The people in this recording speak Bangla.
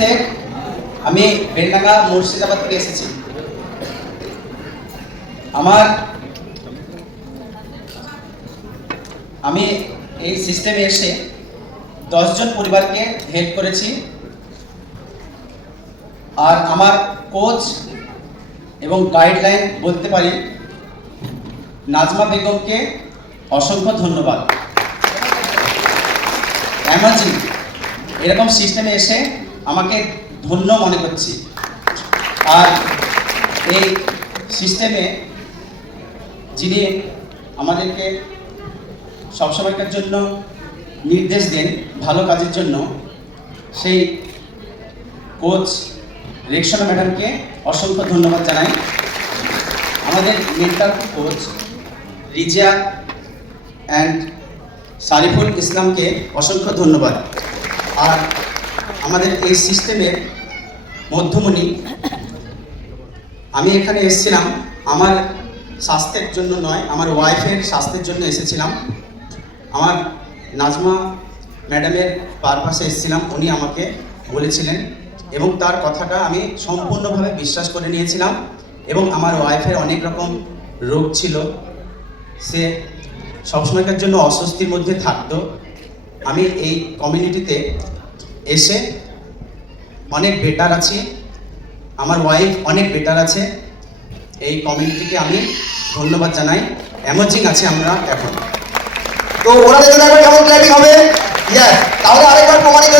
নমস্তে, আমি বেলডাঙ্গা মুর্শিদাবাদ থেকে এসেছি। আমি এই সিস্টেমে এসে 10 জন পরিবারকে হেল্প করেছি। আর আমার কোচ এবং গাইডলাইন বলতে পারি নাজমা বেগমকে অসংখ্য ধন্যবাদ। অ্যামাজিং এরকম সিস্টেমে এসে আমাকে ধন্য মনে করছি। আর এই সিস্টেমে যিনি আমাদেরকে সবসময়কার জন্য নির্দেশ দেন ভালো কাজের জন্য, সেই কোচ রেক্সনা ম্যাডামকে অসংখ্য ধন্যবাদ জানাই। আমাদের mental coach Rizia and Shariful ইসলামকে অসংখ্য ধন্যবাদ। আর আমাদের এই সিস্টেমের মধ্যমণি, আমি এখানে এসেছিলাম আমার স্বাস্থ্যের জন্য নয়, আমার ওয়াইফের স্বাস্থ্যের জন্য এসেছিলাম। আমার নাজমা ম্যাডামের পারপাসে এসেছিলাম, উনি আমাকে বলেছিলেন এবং তার কথাটা আমি সম্পূর্ণভাবে বিশ্বাস করে নিয়েছিলাম। এবং আমার ওয়াইফের অনেক রকম রোগ ছিল, সে সবসময়কার জন্য অস্বস্তির মধ্যে থাকতো। আমি এই কমিউনিটিতে এসে অনেক বেটার আছি, আমার ওয়াইফ অনেক বেটার আছে। এই কমিউনিটিকে আমি ধন্যবাদ জানাই। অ্যামাজিং আছে আমরা এখন। তো ওরা দেখে কেমন ক্ল্যাপিং হবে। তাহলে আরেকবার প্রমাণিত